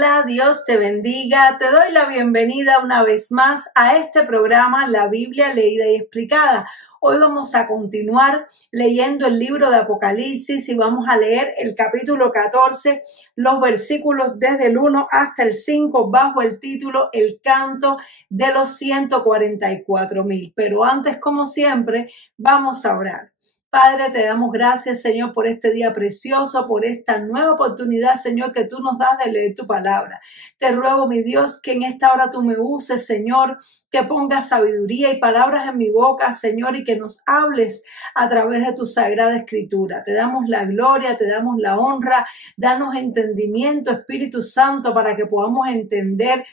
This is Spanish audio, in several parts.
Hola, Dios te bendiga. Te doy la bienvenida una vez más a este programa, La Biblia Leída y Explicada. Hoy vamos a continuar leyendo el libro de Apocalipsis y vamos a leer el capítulo 14, los versículos desde el 1 hasta el 5 bajo el título El canto de los 144,000. Pero antes, como siempre, vamos a orar. Padre, te damos gracias, Señor, por este día precioso, por esta nueva oportunidad, Señor, que tú nos das de leer tu palabra. Te ruego, mi Dios, que en esta hora tú me uses, Señor, que pongas sabiduría y palabras en mi boca, Señor, y que nos hables a través de tu sagrada escritura. Te damos la gloria, te damos la honra, danos entendimiento, Espíritu Santo, para que podamos entender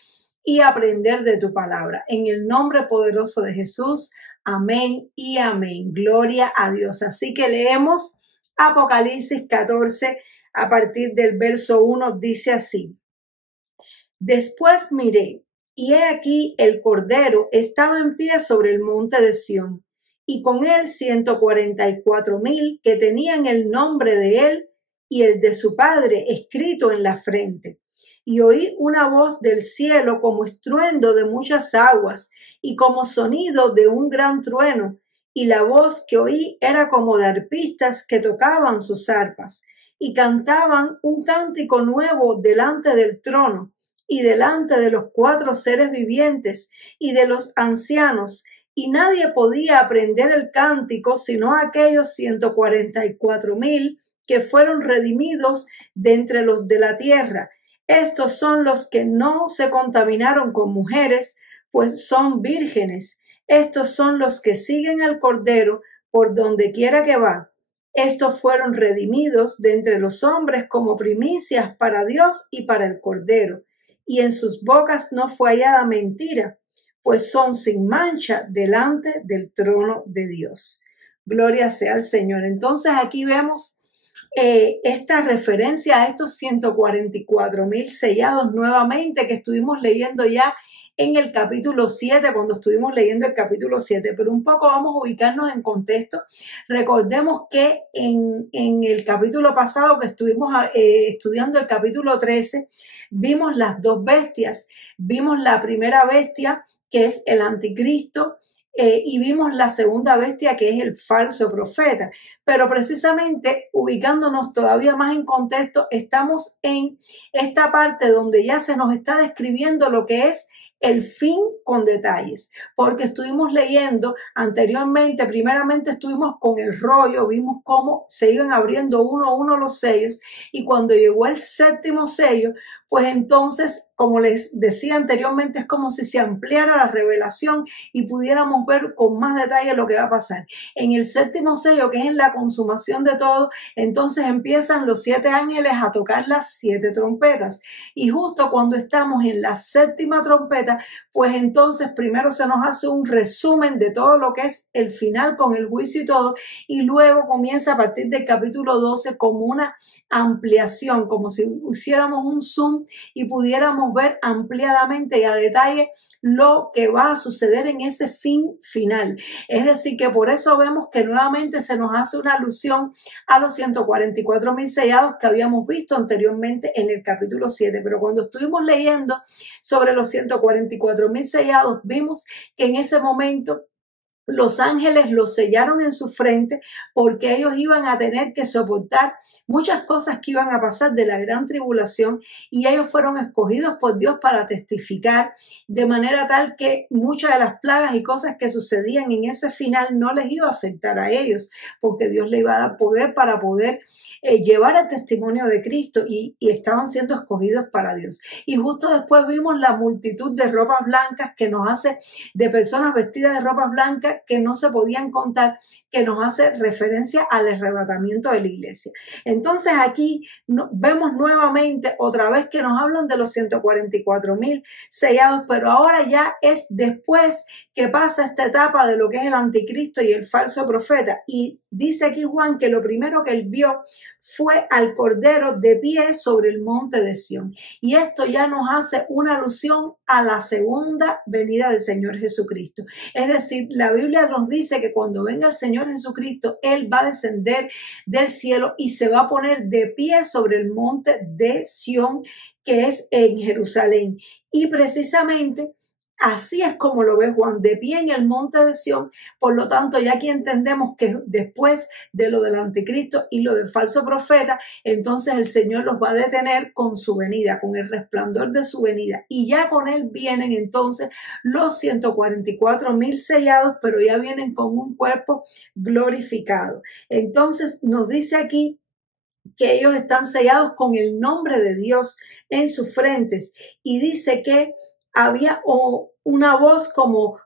y aprender de tu palabra. En el nombre poderoso de Jesús, amén y amén. Gloria a Dios. Así que leemos Apocalipsis 14 a partir del verso 1. Dice así: Después miré, y he aquí el Cordero estaba en pie sobre el monte de Sión, y con él 144,000 que tenían el nombre de él y el de su padre escrito en la frente. Y oí una voz del cielo como estruendo de muchas aguas y como sonido de un gran trueno, y la voz que oí era como de arpistas que tocaban sus arpas y cantaban un cántico nuevo delante del trono y delante de los 4 seres vivientes y de los ancianos, y nadie podía aprender el cántico sino aquellos 144,000 que fueron redimidos de entre los de la tierra. Estos son los que no se contaminaron con mujeres, pues son vírgenes. Estos son los que siguen al Cordero por donde quiera que va. Estos fueron redimidos de entre los hombres como primicias para Dios y para el Cordero. Y en sus bocas no fue hallada mentira, pues son sin mancha delante del trono de Dios. Gloria sea al Señor. Entonces aquí vemos esta referencia a estos 144,000 sellados nuevamente que estuvimos leyendo ya en el capítulo 7, cuando estuvimos leyendo el capítulo 7, pero un poco vamos a ubicarnos en contexto. Recordemos que en el capítulo pasado que estuvimos estudiando el capítulo 13, vimos las 2 bestias. Vimos la primera bestia, que es el anticristo, y vimos la segunda bestia, que es el falso profeta. Pero precisamente ubicándonos todavía más en contexto, estamos en esta parte donde ya se nos está describiendo lo que es el fin con detalles, porque estuvimos leyendo anteriormente, primeramente estuvimos con el rollo, vimos cómo se iban abriendo uno a uno los sellos, y cuando llegó el 7º sello, pues entonces, como les decía anteriormente, es como si se ampliara la revelación y pudiéramos ver con más detalle lo que va a pasar. En el 7º sello, que es en la consumación de todo, entonces empiezan los 7 ángeles a tocar las 7 trompetas. Y justo cuando estamos en la 7ª trompeta, pues entonces primero se nos hace un resumen de todo lo que es el final con el juicio y todo, y luego comienza a partir del capítulo 12 como una ampliación, como si hiciéramos un zoom y pudiéramos ver ampliadamente y a detalle lo que va a suceder en ese fin final. Es decir, que por eso vemos que nuevamente se nos hace una alusión a los 144,000 sellados que habíamos visto anteriormente en el capítulo 7. Pero cuando estuvimos leyendo sobre los 144,000 sellados, vimos que en ese momento los ángeles los sellaron en su frente porque ellos iban a tener que soportar muchas cosas que iban a pasar de la gran tribulación, y ellos fueron escogidos por Dios para testificar, de manera tal que muchas de las plagas y cosas que sucedían en ese final no les iba a afectar a ellos, porque Dios les iba a dar poder para poder llevar el testimonio de Cristo, y estaban siendo escogidos para Dios. Y justo después vimos la multitud de ropas blancas que nos hace, de personas vestidas de ropas blancas que no se podían contar, que nos hace referencia al arrebatamiento de la iglesia. Entonces aquí vemos nuevamente otra vez que nos hablan de los 144,000 sellados, pero ahora ya es después que pasa esta etapa de lo que es el anticristo y el falso profeta. Y dice aquí Juan que lo primero que él vio fue al Cordero de pie sobre el monte de Sión. Y esto ya nos hace una alusión a la segunda venida del Señor Jesucristo. Es decir, la Biblia nos dice que cuando venga el Señor Jesucristo, Él va a descender del cielo y se va a poner de pie sobre el monte de Sión, que es en Jerusalén. Y precisamente así es como lo ve Juan, de pie en el monte de Sión. Por lo tanto, ya aquí entendemos que después de lo del anticristo y lo del falso profeta, entonces el Señor los va a detener con su venida, con el resplandor de su venida. Y ya con él vienen entonces los 144,000 sellados, pero ya vienen con un cuerpo glorificado. Entonces nos dice aquí que ellos están sellados con el nombre de Dios en sus frentes, y dice que había una voz como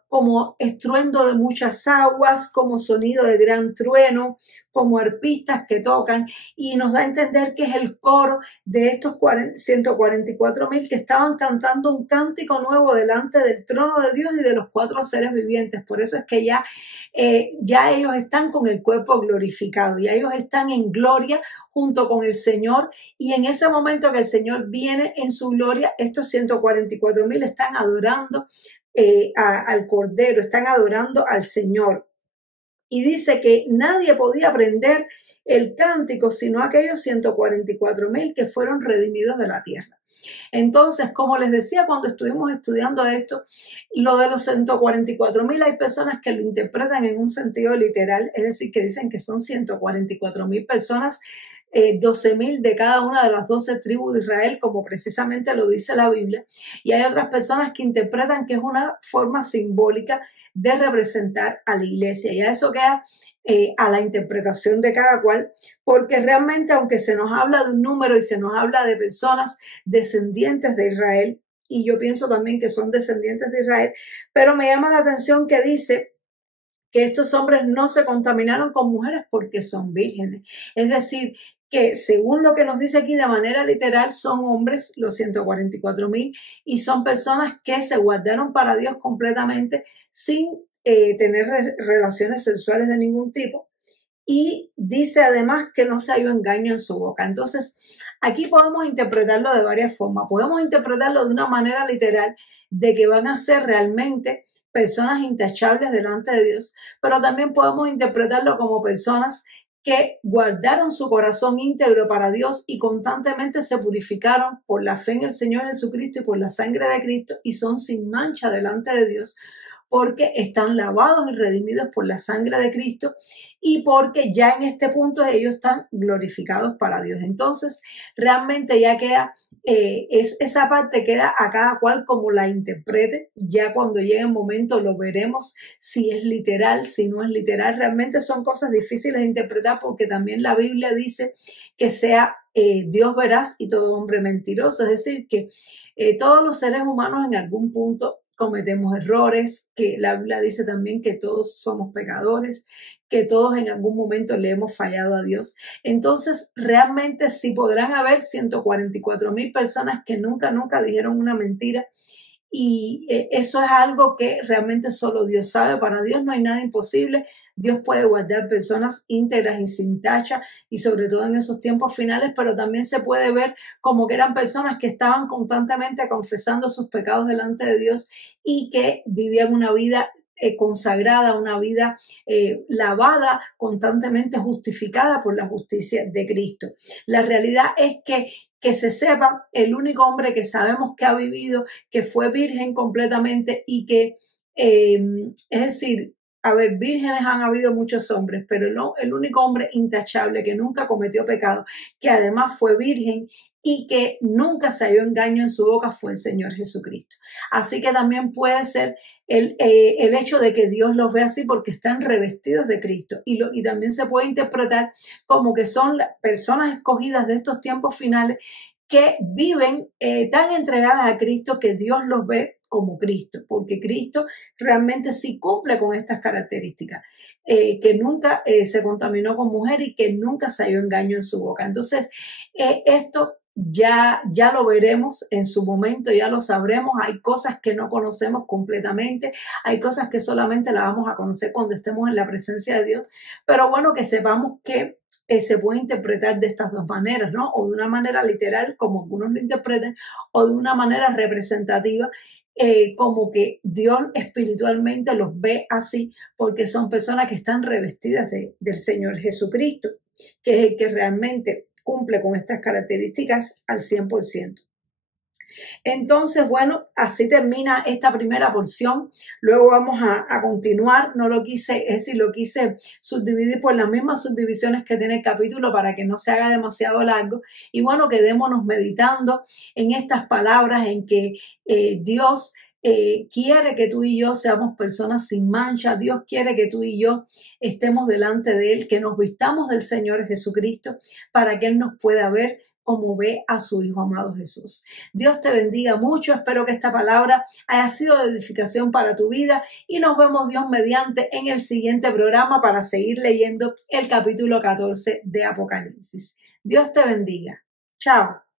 estruendo de muchas aguas, como sonido de gran trueno, como arpistas que tocan, y nos da a entender que es el coro de estos 144,000 que estaban cantando un cántico nuevo delante del trono de Dios y de los 4 seres vivientes. Por eso es que ya ellos están con el cuerpo glorificado, ya ellos están en gloria junto con el Señor, y en ese momento que el Señor viene en su gloria, estos 144,000 están adorando al Cordero, están adorando al Señor. Y dice que nadie podía aprender el cántico sino aquellos 144,000 que fueron redimidos de la tierra. Entonces, como les decía cuando estuvimos estudiando esto, lo de los 144,000, hay personas que lo interpretan en un sentido literal, es decir, que dicen que son 144,000 personas, 12,000 de cada una de las 12 tribus de Israel, como precisamente lo dice la Biblia. Y hay otras personas que interpretan que es una forma simbólica de representar a la iglesia. Y a eso queda a la interpretación de cada cual, porque realmente, aunque se nos habla de un número y se nos habla de personas descendientes de Israel, y yo pienso también que son descendientes de Israel, pero me llama la atención que dice que estos hombres no se contaminaron con mujeres porque son vírgenes. Es decir, que según lo que nos dice aquí de manera literal, son hombres, los 144,000, y son personas que se guardaron para Dios completamente sin tener relaciones sexuales de ningún tipo. Y dice además que no se halló engaño en su boca. Entonces, aquí podemos interpretarlo de varias formas. Podemos interpretarlo de una manera literal, de que van a ser realmente personas intachables delante de Dios, pero también podemos interpretarlo como personas que guardaron su corazón íntegro para Dios y constantemente se purificaron por la fe en el Señor Jesucristo y por la sangre de Cristo, y son sin mancha delante de Dios, porque están lavados y redimidos por la sangre de Cristo, y porque ya en este punto ellos están glorificados para Dios. Entonces, realmente ya queda, esa parte queda a cada cual como la interprete. Ya cuando llegue el momento lo veremos, si es literal, si no es literal. Realmente son cosas difíciles de interpretar, porque también la Biblia dice que sea Dios veraz y todo hombre mentiroso. Es decir, que todos los seres humanos en algún punto cometemos errores, que la Biblia dice también que todos somos pecadores, que todos en algún momento le hemos fallado a Dios. Entonces, realmente sí podrán haber 144,000 personas que nunca dijeron una mentira, y eso es algo que realmente solo Dios sabe. Para Dios no hay nada imposible. Dios puede guardar personas íntegras y sin tacha, y sobre todo en esos tiempos finales, pero también se puede ver como que eran personas que estaban constantemente confesando sus pecados delante de Dios y que vivían una vida consagrada, una vida lavada, constantemente justificada por la justicia de Cristo. La realidad es que se sepa, el único hombre que sabemos que ha vivido, que fue virgen completamente, y que, es decir, a ver, vírgenes han habido muchos hombres, pero no, el único hombre intachable que nunca cometió pecado, que además fue virgen y que nunca se halló engaño en su boca, fue el Señor Jesucristo. Así que también puede ser el hecho de que Dios los ve así porque están revestidos de Cristo, y también se puede interpretar como que son las personas escogidas de estos tiempos finales que viven tan entregadas a Cristo que Dios los ve como Cristo, porque Cristo realmente sí cumple con estas características, que nunca se contaminó con mujer y que nunca se halló engaño en su boca. Entonces, esto ya lo veremos en su momento, ya lo sabremos. Hay cosas que no conocemos completamente, hay cosas que solamente las vamos a conocer cuando estemos en la presencia de Dios, pero bueno, que sepamos que se puede interpretar de estas dos maneras, ¿no? O de una manera literal, como algunos lo interpreten, o de una manera representativa, como que Dios espiritualmente los ve así, porque son personas que están revestidas del Señor Jesucristo, que es el que realmente cumple con estas características al 100%. Entonces, bueno, así termina esta primera porción. Luego vamos a continuar. No lo quise, es decir, lo quise subdividir por las mismas subdivisiones que tiene el capítulo para que no se haga demasiado largo. Y bueno, quedémonos meditando en estas palabras, en que Dios quiere que tú y yo seamos personas sin mancha. Dios quiere que tú y yo estemos delante de Él, que nos vistamos del Señor Jesucristo para que Él nos pueda ver como ve a su Hijo amado Jesús. Dios te bendiga mucho. Espero que esta palabra haya sido de edificación para tu vida y nos vemos Dios mediante en el siguiente programa para seguir leyendo el capítulo 14 de Apocalipsis. Dios te bendiga. Chao.